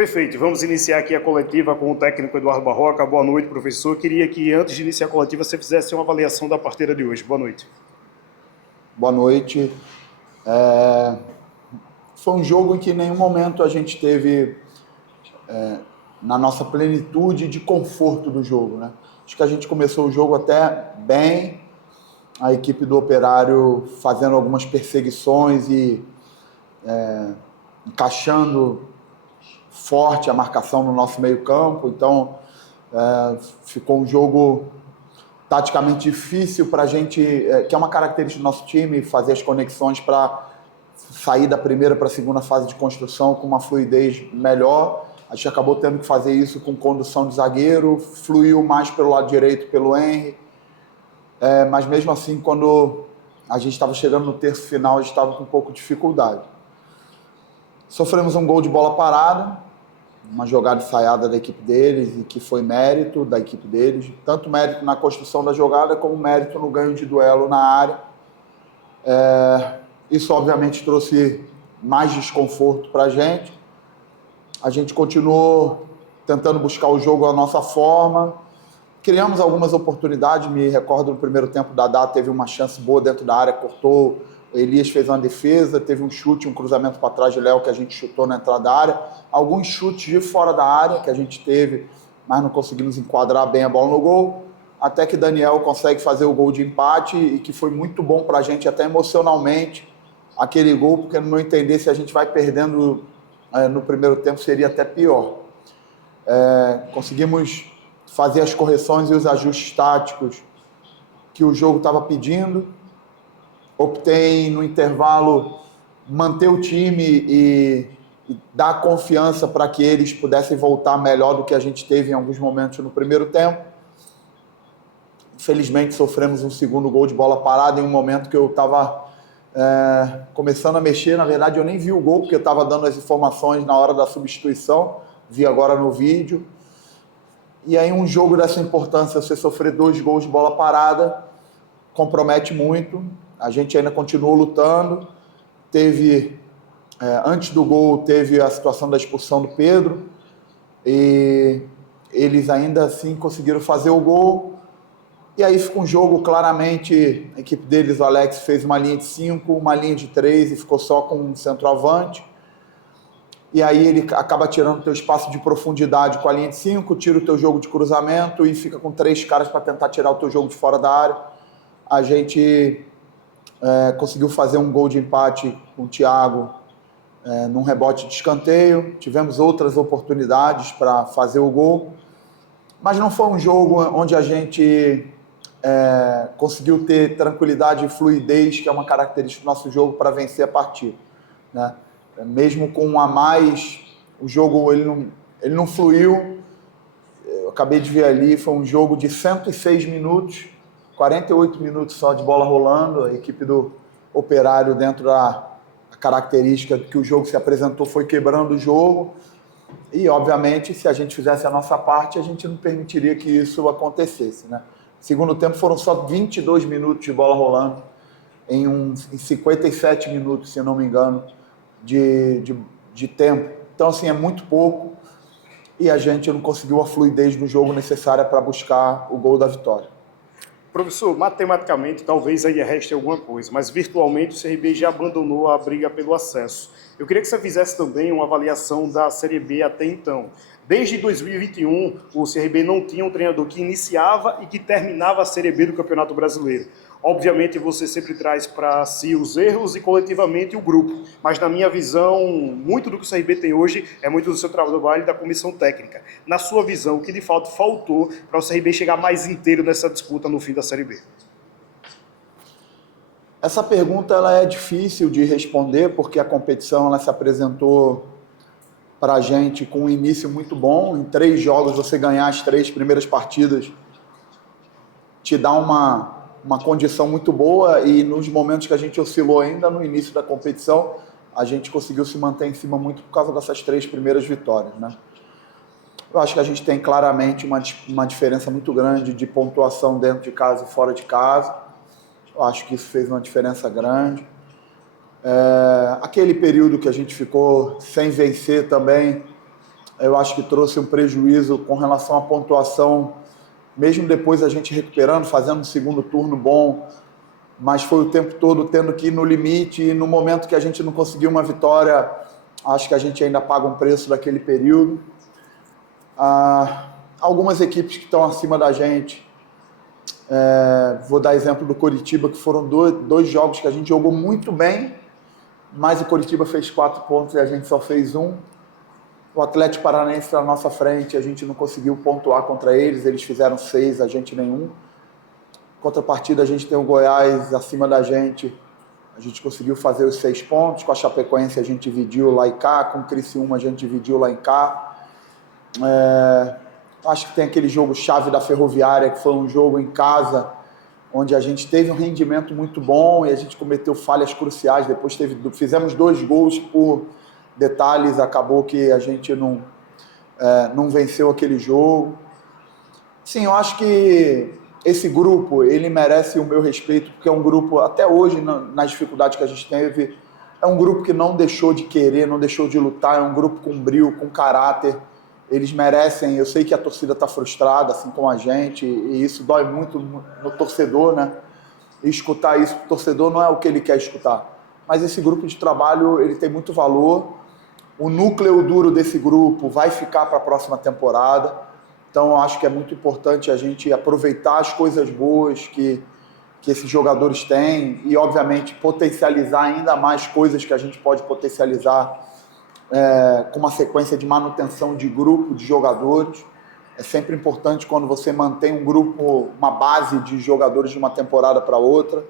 Perfeito, vamos iniciar aqui a coletiva com o técnico Eduardo Barroca. Boa noite, professor. Eu queria que, antes de iniciar a coletiva, você fizesse uma avaliação da partida de hoje. Boa noite. Boa noite. Foi um jogo em que em nenhum momento a gente teve na nossa plenitude de conforto do jogo, né? Acho que a gente começou o jogo até bem, a equipe do Operário fazendo algumas perseguições e encaixando forte a marcação no nosso meio-campo. Então, ficou um jogo taticamente difícil para a gente, que é uma característica do nosso time, fazer as conexões para sair da primeira para a segunda fase de construção com uma fluidez melhor. A gente acabou tendo que fazer isso com condução de zagueiro, fluiu mais pelo lado direito pelo Henry, mas mesmo assim, quando a gente estava chegando no terço final, a gente estava com um pouco de dificuldade. Sofremos um gol de bola parada, uma jogada ensaiada da equipe deles, e que foi mérito da equipe deles, tanto mérito na construção da jogada, como mérito no ganho de duelo na área. Isso obviamente trouxe mais desconforto para a gente. A gente continuou tentando buscar o jogo à nossa forma, criamos algumas oportunidades. Me recordo no primeiro tempo, o Dadá teve uma chance boa dentro da área, cortou, o Elias fez uma defesa, teve um chute, um cruzamento para trás de Léo que a gente chutou na entrada da área, alguns chutes de fora da área que a gente teve, mas não conseguimos enquadrar bem a bola no gol, até que Daniel consegue fazer o gol de empate, e que foi muito bom para a gente, até emocionalmente, aquele gol, porque no meu entender, se a gente vai perdendo no primeiro tempo, seria até pior. Conseguimos fazer as correções e os ajustes táticos que o jogo estava pedindo. Optei, no intervalo, manter o time e dar confiança para que eles pudessem voltar melhor do que a gente teve em alguns momentos no primeiro tempo. Infelizmente, sofremos um segundo gol de bola parada em um momento que eu estava começando a mexer. Na verdade, eu nem vi o gol, porque eu estava dando as informações na hora da substituição, vi agora no vídeo. E aí, um jogo dessa importância, você sofrer 2 gols de bola parada, compromete muito. A gente ainda continuou lutando. Antes do gol, teve a situação da expulsão do Pedro, e eles ainda assim conseguiram fazer o gol. E aí fica um jogo, claramente, a equipe deles, o Alex, fez uma linha de 5, uma linha de 3 e ficou só com um centroavante. E aí ele acaba tirando o teu espaço de profundidade com a linha de 5, tira o teu jogo de cruzamento e fica com 3 caras para tentar tirar o teu jogo de fora da área. A gente conseguiu fazer um gol de empate com o Thiago num rebote de escanteio. Tivemos outras oportunidades para fazer o gol, mas não foi um jogo onde a gente conseguiu ter tranquilidade e fluidez, que é uma característica do nosso jogo, para vencer a partida, né? Mesmo com um a mais, o jogo ele não fluiu. Eu acabei de ver ali, foi um jogo de 106 minutos, 48 minutos só de bola rolando. A equipe do Operário, dentro da característica que o jogo se apresentou, foi quebrando o jogo. E, obviamente, se a gente fizesse a nossa parte, a gente não permitiria que isso acontecesse, né? Segundo tempo foram só 22 minutos de bola rolando, em 57 minutos, se não me engano, de tempo. Então, assim, é muito pouco, e a gente não conseguiu a fluidez do jogo necessária para buscar o gol da vitória. Professor, matematicamente talvez aí reste alguma coisa, mas virtualmente o CRB já abandonou a briga pelo acesso. Eu queria que você fizesse também uma avaliação da Série B até então. Desde 2021, o CRB não tinha um treinador que iniciava e que terminava a Série B do Campeonato Brasileiro. Obviamente você sempre traz para si os erros e coletivamente o grupo, mas na minha visão, muito do que o CRB tem hoje é muito do seu trabalho da comissão técnica. Na sua visão, o que de fato faltou para o CRB chegar mais inteiro nessa disputa no fim da Série B? Essa pergunta ela é difícil de responder, porque a competição ela se apresentou para a gente com um início muito bom. Em 3 jogos, você ganhar as 3 primeiras partidas te dá uma condição muito boa, e nos momentos que a gente oscilou ainda no início da competição, a gente conseguiu se manter em cima muito por causa dessas 3 primeiras vitórias, né? Eu acho que a gente tem claramente uma diferença muito grande de pontuação dentro de casa e fora de casa. Eu acho que isso fez uma diferença grande. Aquele período que a gente ficou sem vencer também eu acho que trouxe um prejuízo com relação à pontuação, mesmo depois a gente recuperando, fazendo um segundo turno bom, mas foi o tempo todo tendo que ir no limite, e no momento que a gente não conseguiu uma vitória, acho que a gente ainda paga um preço daquele período. Algumas equipes que estão acima da gente, vou dar exemplo do Coritiba, que foram dois jogos que a gente jogou muito bem, mas o Coritiba fez 4 pontos e a gente só fez 1. O Atlético Paranaense está na nossa frente, a gente não conseguiu pontuar contra eles, eles fizeram 6, a gente nenhum. Contrapartida, a gente tem o Goiás acima da gente, a gente conseguiu fazer os 6 pontos, com a Chapecoense a gente dividiu lá e cá, com o Criciúma a gente dividiu lá em cá. Acho que tem aquele jogo chave da Ferroviária, que foi um jogo em casa, onde a gente teve um rendimento muito bom e a gente cometeu falhas cruciais, depois fizemos 2 gols por detalhes, acabou que a gente não venceu aquele jogo. Sim, eu acho que esse grupo, ele merece o meu respeito, porque é um grupo, até hoje, nas dificuldades que a gente teve, é um grupo que não deixou de querer, não deixou de lutar, é um grupo com brio, com caráter. Eles merecem, eu sei que a torcida está frustrada, assim como a gente, e isso dói muito no torcedor, né? E escutar isso pro torcedor não é o que ele quer escutar. Mas esse grupo de trabalho, ele tem muito valor. O núcleo duro desse grupo vai ficar para a próxima temporada. Então, eu acho que é muito importante a gente aproveitar as coisas boas que esses jogadores têm e, obviamente, potencializar ainda mais coisas que a gente pode potencializar com uma sequência de manutenção de grupo de jogadores. É sempre importante quando você mantém um grupo, uma base de jogadores de uma temporada para outra.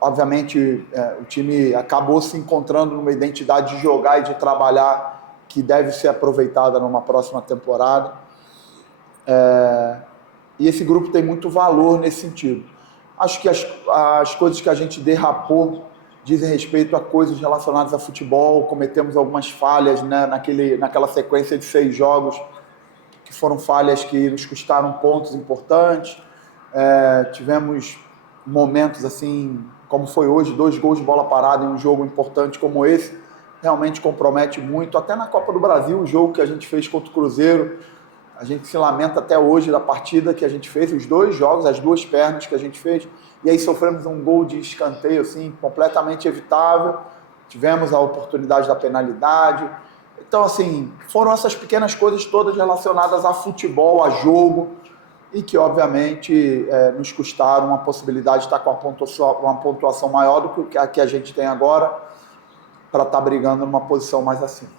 Obviamente, o time acabou se encontrando numa identidade de jogar e de trabalhar que deve ser aproveitada numa próxima temporada. E esse grupo tem muito valor nesse sentido. Acho que as coisas que a gente derrapou dizem respeito a coisas relacionadas a futebol. Cometemos algumas falhas, né, naquela sequência de 6 jogos, que foram falhas que nos custaram pontos importantes. Tivemos momentos assim, como foi hoje, 2 gols de bola parada em um jogo importante como esse, realmente compromete muito. Até na Copa do Brasil, o jogo que a gente fez contra o Cruzeiro, a gente se lamenta até hoje da partida que a gente fez, os 2 jogos, as 2 pernas que a gente fez, e aí sofremos um gol de escanteio assim, completamente evitável, tivemos a oportunidade da penalidade. Então, assim, foram essas pequenas coisas todas relacionadas a futebol, a jogo, e que, obviamente, nos custaram a possibilidade de estar com uma pontuação maior do que a que a gente tem agora, para estar brigando numa posição mais acima.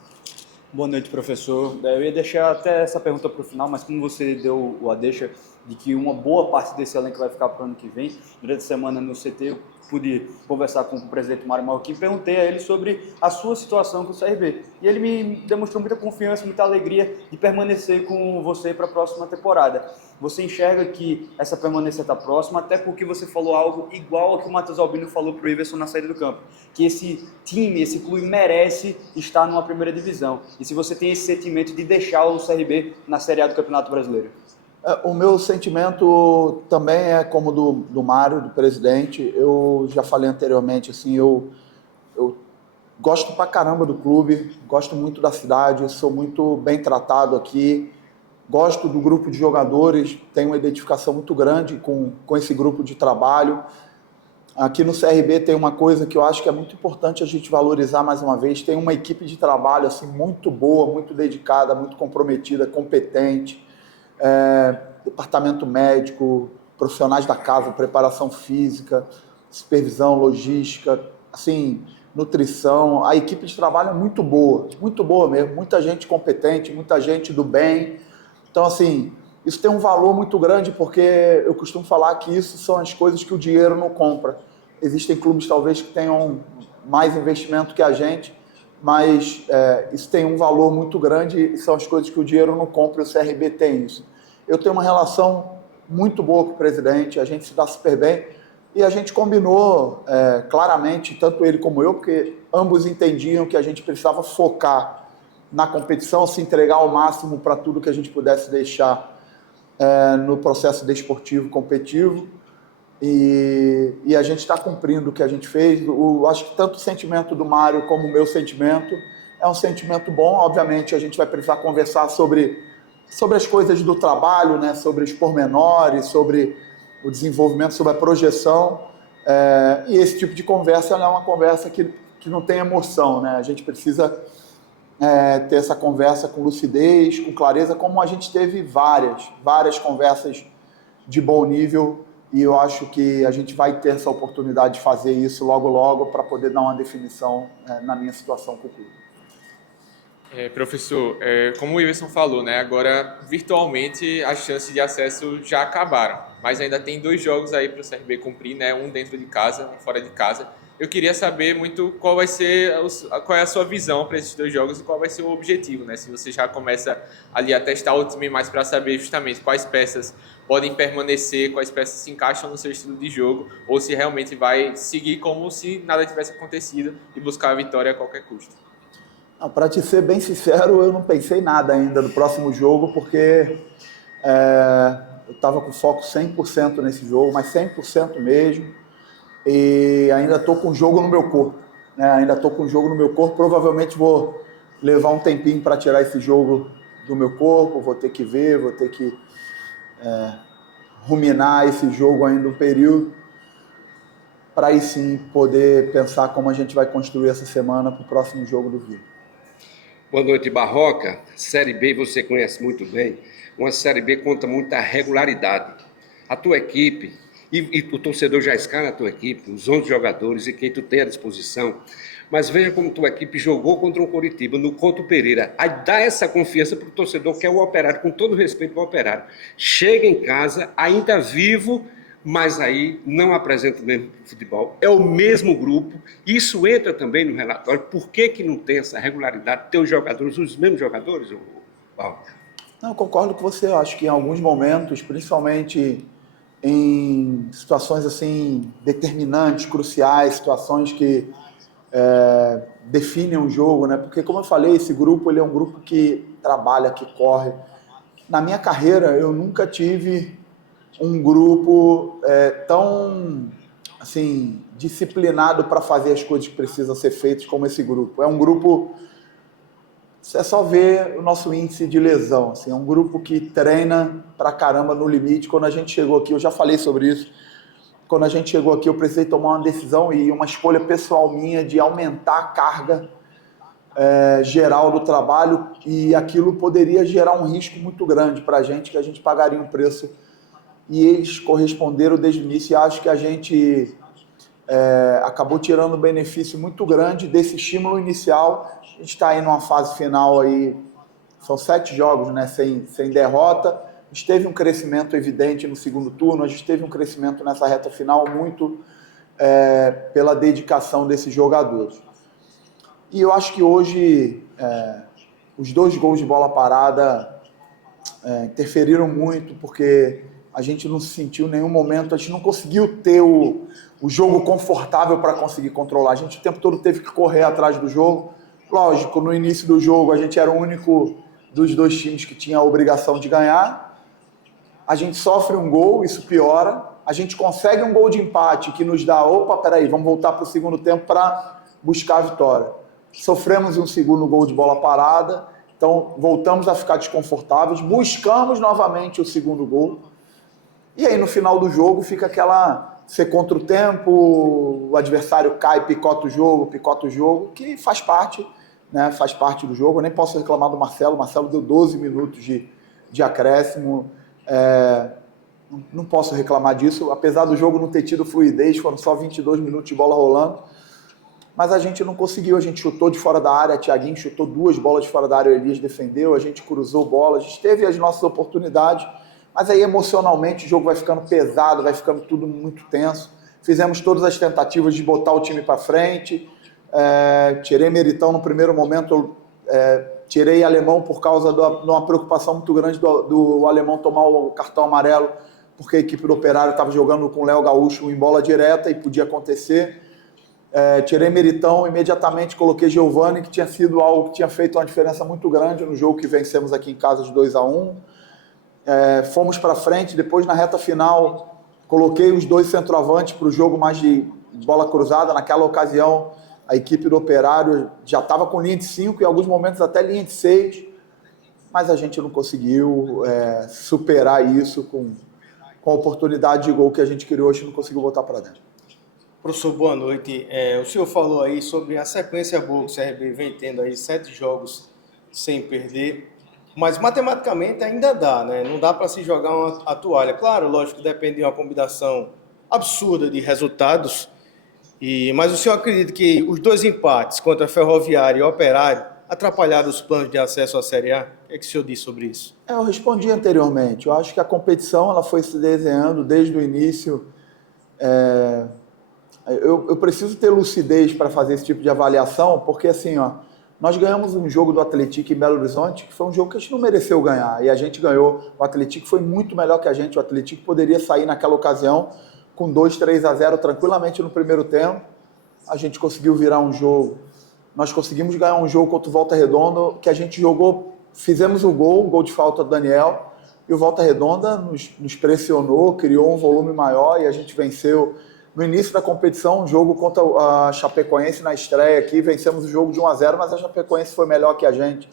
Boa noite, professor. Eu ia deixar até essa pergunta para o final, mas como você deu a deixa de que uma boa parte desse elenco vai ficar para o ano que vem, durante a semana no CT eu pude conversar com o presidente Mário Marroquim, perguntei a ele sobre a sua situação com o CRB. E ele me demonstrou muita confiança, muita alegria de permanecer com você para a próxima temporada. Você enxerga que essa permanência está próxima, até porque você falou algo igual ao que o Matheus Albino falou para o Iverson na saída do campo, que esse time, esse clube merece estar numa primeira divisão. E se você tem esse sentimento de deixar o CRB na Série A do Campeonato Brasileiro? O meu sentimento também é como do Mário, do presidente. Eu já falei anteriormente, assim, eu gosto pra caramba do clube, gosto muito da cidade, sou muito bem tratado aqui, gosto do grupo de jogadores, tenho uma identificação muito grande com esse grupo de trabalho. Aqui no CRB tem uma coisa que eu acho que é muito importante a gente valorizar mais uma vez, tem uma equipe de trabalho assim, muito boa, muito dedicada, muito comprometida, competente, departamento médico, profissionais da casa, preparação física, supervisão, logística, assim, nutrição. A equipe de trabalho é muito boa mesmo, muita gente competente, muita gente do bem. Então, assim, isso tem um valor muito grande, porque eu costumo falar que isso são as coisas que o dinheiro não compra. Existem clubes talvez que tenham mais investimento que a gente, mas isso tem um valor muito grande e são as coisas que o dinheiro não compra, e o CRB tem isso. Eu tenho uma relação muito boa com o presidente, a gente se dá super bem e a gente combinou claramente, tanto ele como eu, porque ambos entendiam que a gente precisava focar na competição, se entregar ao máximo para tudo que a gente pudesse deixar no processo desportivo competitivo. E a gente está cumprindo o que a gente fez. Acho que tanto o sentimento do Mário como o meu sentimento é um sentimento bom. Obviamente, a gente vai precisar conversar sobre as coisas do trabalho, né? Sobre os pormenores, sobre o desenvolvimento, sobre a projeção. E esse tipo de conversa é uma conversa que não tem emoção, né? A gente precisa ter essa conversa com lucidez, com clareza, como a gente teve várias conversas de bom nível, e eu acho que a gente vai ter essa oportunidade de fazer isso logo para poder dar uma definição na minha situação com o clube. Professor, como o Iverson falou, né, agora virtualmente as chances de acesso já acabaram, mas ainda tem 2 jogos aí para o CRB cumprir, né, um dentro de casa, um fora de casa. Eu queria saber muito qual é a sua visão para esses 2 jogos e qual vai ser o objetivo, né? Se você já começa ali a testar o time mais para saber justamente quais peças podem permanecer, quais peças se encaixam no seu estilo de jogo, ou se realmente vai seguir como se nada tivesse acontecido e buscar a vitória a qualquer custo. Para te ser bem sincero, eu não pensei nada ainda no próximo jogo, porque eu estava com foco 100% nesse jogo, mas 100% mesmo. E ainda estou com o jogo no meu corpo, né? Provavelmente vou levar um tempinho para tirar esse jogo do meu corpo, vou ter que ver, vou ter que ruminar esse jogo ainda um período, para aí sim poder pensar como a gente vai construir essa semana para o próximo jogo do Vila. Boa noite, Barroca. Série B você conhece muito bem. Uma Série B conta muita regularidade. A tua equipe, e o torcedor já escala a tua equipe, os 11 jogadores e quem tu tem à disposição. Mas veja como tua equipe jogou contra o Coritiba, no Couto Pereira. Aí dá essa confiança para o torcedor, que é o Operário, com todo respeito ao Operário. Chega em casa, ainda vivo, mas aí não apresenta o mesmo futebol. É o mesmo grupo. Isso entra também no relatório. Por que não tem essa regularidade? Ter os jogadores, os mesmos jogadores, Paulo? Não, eu concordo com você. Eu acho que em alguns momentos, principalmente em situações assim determinantes, cruciais, situações que definem o jogo, né? Porque, como eu falei, esse grupo ele é um grupo que trabalha, que corre. Na minha carreira, eu nunca tive um grupo tão assim disciplinado para fazer as coisas que precisam ser feitas como esse grupo. É um grupo, é só ver o nosso índice de lesão, assim, é um grupo que treina pra caramba no limite. Quando a gente chegou aqui, eu já falei sobre isso, quando a gente chegou aqui eu precisei tomar uma decisão e uma escolha pessoal minha de aumentar a carga geral do trabalho, e aquilo poderia gerar um risco muito grande para a gente, que a gente pagaria um preço, e eles corresponderam desde o início, e acho que a gente acabou tirando um benefício muito grande desse estímulo inicial. A gente está aí numa fase final, aí, são 7 jogos, né, sem derrota. A gente teve um crescimento evidente no segundo turno, a gente teve um crescimento nessa reta final muito pela dedicação desses jogadores. E eu acho que hoje os 2 gols de bola parada interferiram muito, porque a gente não se sentiu em nenhum momento, a gente não conseguiu ter o jogo confortável para conseguir controlar. A gente o tempo todo teve que correr atrás do jogo. Lógico, no início do jogo a gente era o único dos 2 times que tinha a obrigação de ganhar. A gente sofre um gol, isso piora. A gente consegue um gol de empate que nos dá, vamos voltar para o segundo tempo para buscar a vitória. Sofremos um segundo gol de bola parada, então voltamos a ficar desconfortáveis, buscamos novamente o segundo gol. E aí no final do jogo fica você contra o tempo, o adversário cai, picota o jogo, que faz parte, né? Faz parte do jogo. Eu nem posso reclamar do Marcelo. O Marcelo deu 12 minutos de acréscimo. Não posso reclamar disso, apesar do jogo não ter tido fluidez, foram só 22 minutos de bola rolando. Mas a gente não conseguiu, a gente chutou de fora da área, Thiaguinho chutou 2 bolas de fora da área, o Elias defendeu, a gente cruzou bola, a gente teve as nossas oportunidades, mas aí emocionalmente o jogo vai ficando pesado, vai ficando tudo muito tenso. Fizemos todas as tentativas de botar o time para frente, tirei Meritão no primeiro momento, tirei Alemão por causa de uma preocupação muito grande do Alemão tomar o cartão amarelo, porque a equipe do Operário estava jogando com o Léo Gaúcho em bola direta e podia acontecer. Tirei Meritão, imediatamente coloquei Giovani, que tinha sido algo que tinha feito uma diferença muito grande no jogo que vencemos aqui em casa de 2-1. Fomos para frente, depois na reta final coloquei os 2 centroavantes para o jogo mais de bola cruzada. Naquela ocasião A equipe do Operário já estava com linha de 5, em alguns momentos até linha de 6, mas a gente não conseguiu superar isso com a oportunidade de gol que a gente criou, a gente não conseguiu botar para dentro. Professor, boa noite. O senhor falou aí sobre a sequência boa que o CRB vem tendo aí, 7 jogos sem perder, mas matematicamente ainda dá, né? Não dá para se jogar a toalha. Claro, lógico, depende de uma combinação absurda de resultados, mas o senhor acredita que os 2 empates contra Ferroviário e Operário atrapalharam os planos de acesso à Série A? O que é que o senhor diz sobre isso? Eu respondi anteriormente. Eu acho que a competição ela foi se desenhando desde o início. Eu preciso ter lucidez para fazer esse tipo de avaliação, porque assim, nós ganhamos um jogo do Atlético em Belo Horizonte, que foi um jogo que a gente não mereceu ganhar, e a gente ganhou. O Atlético foi muito melhor que a gente. O Atlético poderia sair naquela ocasião com 2-3-0 tranquilamente no primeiro tempo. A gente conseguiu virar um jogo. Nós conseguimos ganhar um jogo contra o Volta Redonda, que a gente jogou, fizemos um gol de falta do Daniel, e o Volta Redonda nos pressionou, criou um volume maior e a gente venceu. No início da competição, um jogo contra a Chapecoense na estreia aqui, vencemos o jogo de 1-0, mas a Chapecoense foi melhor que a gente.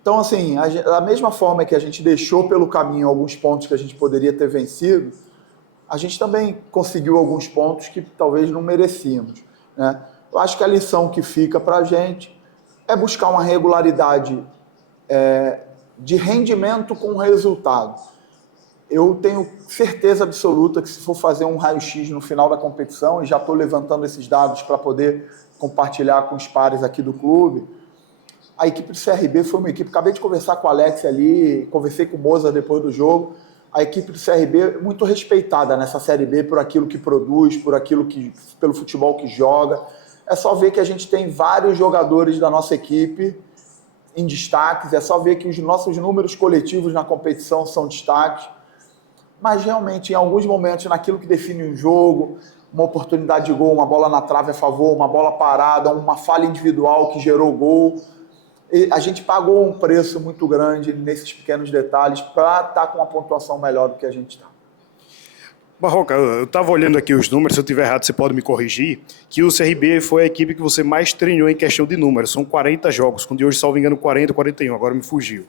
Então, assim, da mesma forma que a gente deixou pelo caminho alguns pontos que a gente poderia ter vencido, a gente também conseguiu alguns pontos que talvez não merecíamos, né? Eu acho que a lição que fica para a gente é buscar uma regularidade de rendimento com resultado. Eu tenho certeza absoluta que se for fazer um raio-x no final da competição, e já estou levantando esses dados para poder compartilhar com os pares aqui do clube, a equipe do CRB foi uma equipe, acabei de conversar com o Alex ali, conversei com o Moza depois do jogo, a equipe do CRB é muito respeitada nessa Série B por aquilo que produz, pelo futebol que joga. É só ver que a gente tem vários jogadores da nossa equipe em destaques, é só ver que os nossos números coletivos na competição são destaques, mas realmente em alguns momentos naquilo que define um jogo, uma oportunidade de gol, uma bola na trave a favor, uma bola parada, uma falha individual que gerou gol, a gente pagou um preço muito grande nesses pequenos detalhes para estar com uma pontuação melhor do que a gente está. Barroca, eu estava olhando aqui os números, se eu estiver errado você pode me corrigir, que o CRB foi a equipe que você mais treinou em questão de números, são 40 jogos, com de hoje, salvo engano, 40, 41, agora me fugiu.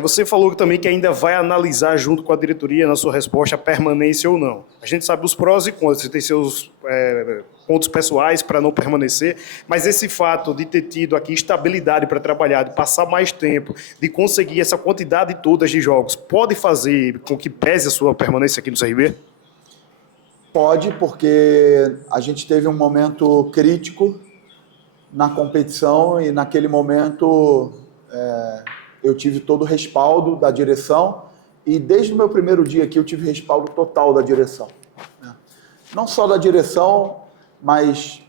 Você falou também que ainda vai analisar junto com a diretoria na sua resposta a permanência ou não. A gente sabe os prós e contras, você tem seus pontos pessoais para não permanecer, mas esse fato de ter tido aqui estabilidade para trabalhar, de passar mais tempo, de conseguir essa quantidade toda de jogos, pode fazer com que pese a sua permanência aqui no CRB? Pode, porque a gente teve um momento crítico na competição e naquele momento eu tive todo o respaldo da direção e desde o meu primeiro dia aqui eu tive respaldo total da direção, né? Não só da direção, mas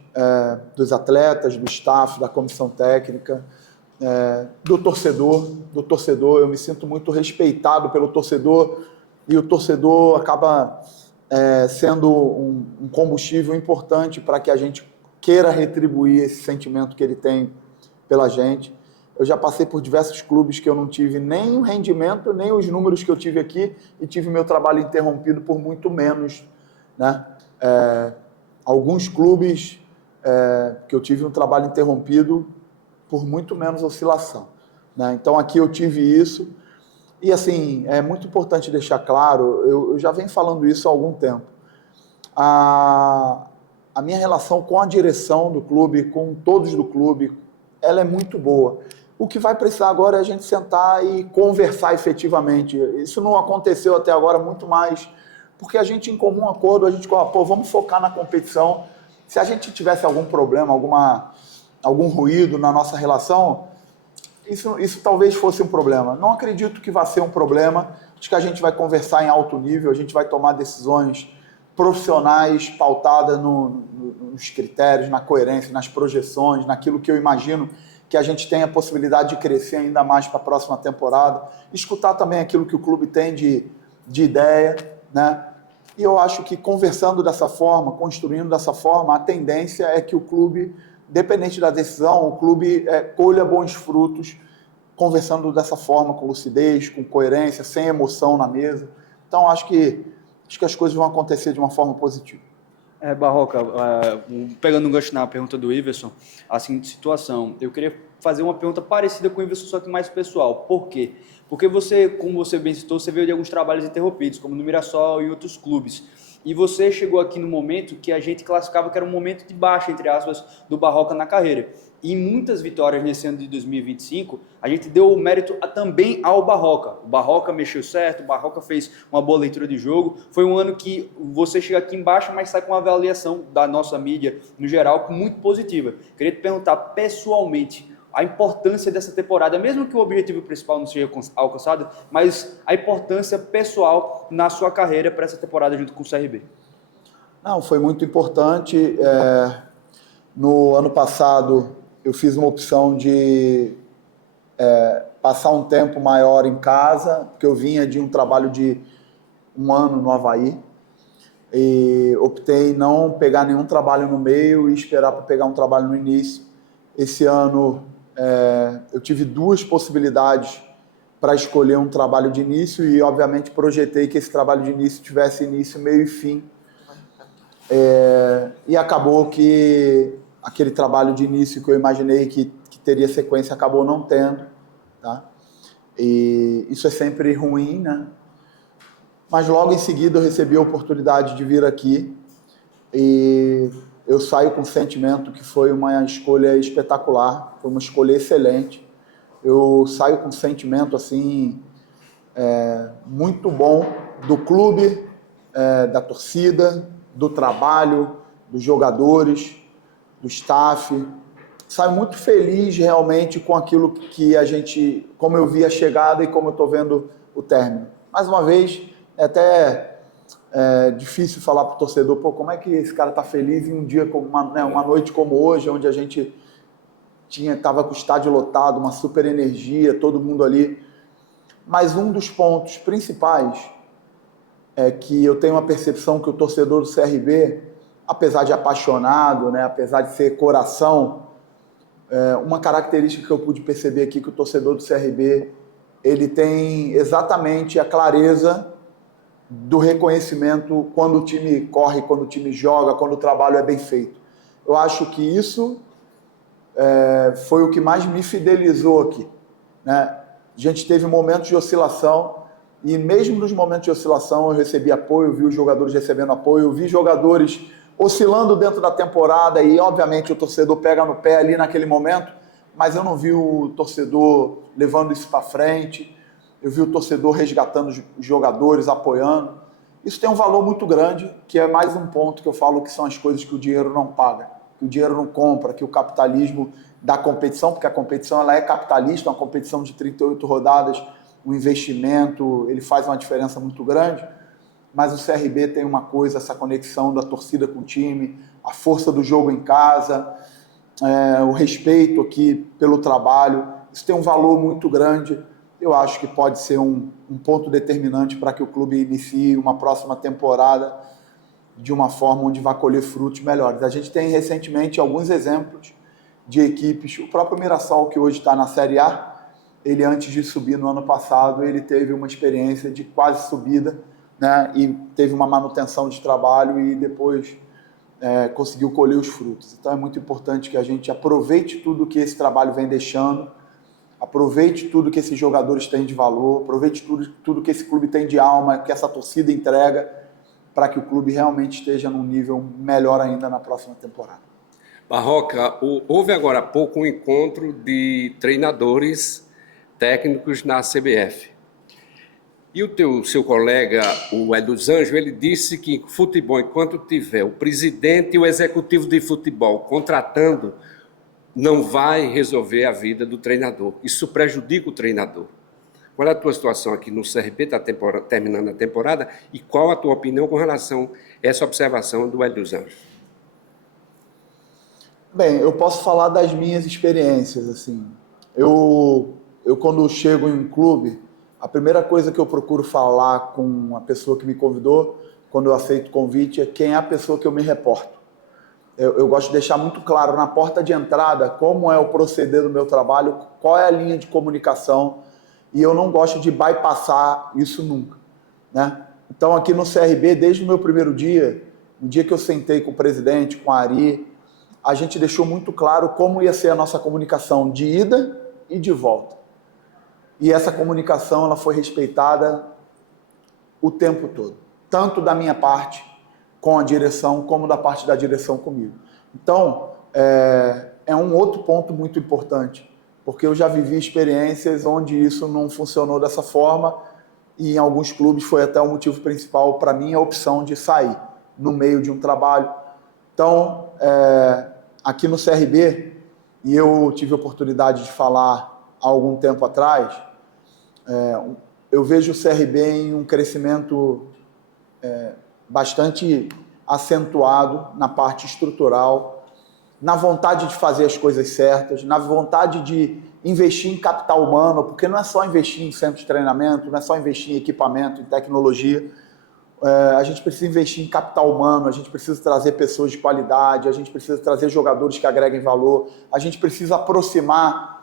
dos atletas, do staff, da comissão técnica, do torcedor. Eu me sinto muito respeitado pelo torcedor e o torcedor acaba sendo um combustível importante para que a gente queira retribuir esse sentimento que ele tem pela gente. Eu já passei por diversos clubes que eu não tive nem o rendimento, nem os números que eu tive aqui e tive meu trabalho interrompido por muito menos, né? Alguns clubes que eu tive um trabalho interrompido por muito menos oscilação, né? Então aqui eu tive isso e assim, é muito importante deixar claro, eu já venho falando isso há algum tempo, a minha relação com a direção do clube, com todos do clube, ela é muito boa. O que vai precisar agora é a gente sentar e conversar efetivamente. Isso não aconteceu até agora, muito mais porque a gente, em comum acordo, a gente fala, vamos focar na competição. Se a gente tivesse algum problema, algum ruído na nossa relação, isso talvez fosse um problema. Não acredito que vá ser um problema. Acho que a gente vai conversar em alto nível, a gente vai tomar decisões profissionais pautadas nos critérios, na coerência, nas projeções, naquilo que eu imagino que a gente tem a possibilidade de crescer ainda mais para a próxima temporada, escutar também aquilo que o clube tem de ideia, né? E eu acho que conversando dessa forma, construindo dessa forma, a tendência é que o clube, dependente da decisão, o clube colha bons frutos, conversando dessa forma, com lucidez, com coerência, sem emoção na mesa. Então, acho que as coisas vão acontecer de uma forma positiva. Barroca, pegando um gancho na pergunta do Iverson, a seguinte situação, eu queria fazer uma pergunta parecida com o Iverson, só que mais pessoal. Por quê? Porque você, como você bem citou, você veio de alguns trabalhos interrompidos, como no Mirassol e outros clubes. E você chegou aqui no momento que a gente classificava que era um momento de baixa, entre aspas, do Barroca na carreira. E muitas vitórias nesse ano de 2025, a gente deu o mérito também ao Barroca. O Barroca mexeu certo, o Barroca fez uma boa leitura de jogo. Foi um ano que você chega aqui embaixo, mas sai com uma avaliação da nossa mídia, no geral, muito positiva. Queria te perguntar pessoalmente a importância dessa temporada, mesmo que o objetivo principal não seja alcançado, mas a importância pessoal na sua carreira para essa temporada junto com o CRB. Não, foi muito importante. No ano passado, eu fiz uma opção de passar um tempo maior em casa, porque eu vinha de um trabalho de um ano no Avaí, e optei em não pegar nenhum trabalho no meio e esperar para pegar um trabalho no início. Esse ano, eu tive 2 possibilidades para escolher um trabalho de início e, obviamente, projetei que esse trabalho de início tivesse início, meio e fim. E acabou que aquele trabalho de início que eu imaginei que teria sequência acabou não tendo, tá? E isso é sempre ruim, né? Mas logo em seguida eu recebi a oportunidade de vir aqui e eu saio com o sentimento que foi uma escolha espetacular, foi uma escolha excelente. Eu saio com um sentimento assim muito bom do clube, da torcida, do trabalho, dos jogadores, do staff. Saio muito feliz realmente com aquilo que a gente, como eu vi a chegada e como eu estou vendo o término. Mais uma vez, é até difícil falar para o torcedor, pô, como é que esse cara está feliz em um dia como uma noite como hoje, onde a gente estava com o estádio lotado, uma super energia, todo mundo ali. Mas um dos pontos principais é que eu tenho uma percepção que o torcedor do CRB, apesar de apaixonado, né, apesar de ser coração, uma característica que eu pude perceber aqui que o torcedor do CRB ele tem exatamente a clareza do reconhecimento quando o time corre, quando o time joga, quando o trabalho é bem feito. Eu acho que isso foi o que mais me fidelizou aqui, né? A gente teve momentos de oscilação e mesmo nos momentos de oscilação eu recebi apoio, vi os jogadores recebendo apoio, eu vi jogadores oscilando dentro da temporada e obviamente o torcedor pega no pé ali naquele momento, mas eu não vi o torcedor levando isso para frente, eu vi o torcedor resgatando os jogadores, apoiando. Isso tem um valor muito grande, que é mais um ponto que eu falo que são as coisas que o dinheiro não paga, que o dinheiro não compra, que o capitalismo da competição, porque a competição ela é capitalista, uma competição de 38 rodadas, o investimento, ele faz uma diferença muito grande, mas o CRB tem uma coisa, essa conexão da torcida com o time, a força do jogo em casa, o respeito aqui pelo trabalho, isso tem um valor muito grande. Eu acho que pode ser um ponto determinante para que o clube inicie uma próxima temporada de uma forma onde vai colher frutos melhores. A gente tem recentemente alguns exemplos de equipes, o próprio Mirassol, que hoje está na Série A, ele antes de subir no ano passado, ele teve uma experiência de quase subida, né, e teve uma manutenção de trabalho e depois conseguiu colher os frutos. Então é muito importante que a gente aproveite tudo que esse trabalho vem deixando, aproveite tudo que esses jogadores têm de valor, aproveite tudo que esse clube tem de alma, que essa torcida entrega, para que o clube realmente esteja num nível melhor ainda na próxima temporada. Barroca, houve agora há pouco um encontro de treinadores técnicos na CBF. E o seu colega, o Hélio dos Anjos, ele disse que futebol, enquanto tiver o presidente e o executivo de futebol contratando, não vai resolver a vida do treinador. Isso prejudica o treinador. Qual é a tua situação aqui no CRB, está terminando a temporada, e qual a tua opinião com relação a essa observação do Hélio dos Anjos? Bem, eu posso falar das minhas experiências, assim. Eu quando chego em um clube, a primeira coisa que eu procuro falar com a pessoa que me convidou, quando eu aceito o convite, é quem é a pessoa que eu me reporto. Eu gosto de deixar muito claro na porta de entrada como é o proceder do meu trabalho, qual é a linha de comunicação, e eu não gosto de bypassar isso nunca, né? Então aqui no CRB, desde o meu primeiro dia, no dia que eu sentei com o presidente, com a Ari, a gente deixou muito claro como ia ser a nossa comunicação de ida e de volta. E essa comunicação ela foi respeitada o tempo todo, tanto da minha parte com a direção, como da parte da direção comigo. Então, é um outro ponto muito importante, porque eu já vivi experiências onde isso não funcionou dessa forma e em alguns clubes foi até o motivo principal para mim a opção de sair no meio de um trabalho. Então, aqui no CRB, e eu tive a oportunidade de falar há algum tempo atrás, eu vejo o CRB em um crescimento bastante acentuado na parte estrutural, na vontade de fazer as coisas certas, na vontade de investir em capital humano, porque não é só investir em centro de treinamento, não é só investir em equipamento, em tecnologia. A gente precisa investir em capital humano, a gente precisa trazer pessoas de qualidade, a gente precisa trazer jogadores que agreguem valor, a gente precisa aproximar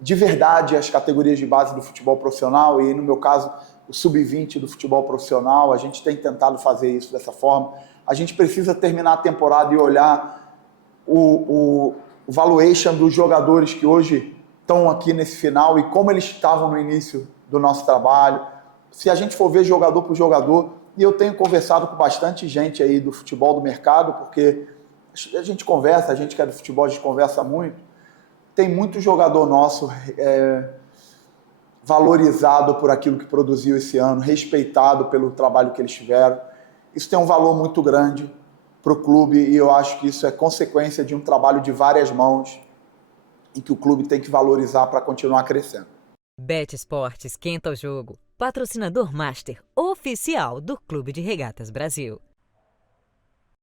de verdade as categorias de base do futebol profissional e, no meu caso, o sub-20 do futebol profissional. A gente tem tentado fazer isso dessa forma. A gente precisa terminar a temporada e olhar o valuation dos jogadores que hoje estão aqui nesse final e como eles estavam no início do nosso trabalho. Se a gente for ver jogador por jogador, e eu tenho conversado com bastante gente aí do futebol do mercado, porque a gente conversa, a gente que é do futebol, a gente conversa muito, tem muito jogador nosso valorizado por aquilo que produziu esse ano, respeitado pelo trabalho que eles tiveram. Isso tem um valor muito grande para o clube e eu acho que isso é consequência de um trabalho de várias mãos e que o clube tem que valorizar para continuar crescendo. Bet Esportes esquenta o jogo. Patrocinador Master oficial do Clube de Regatas Brasil.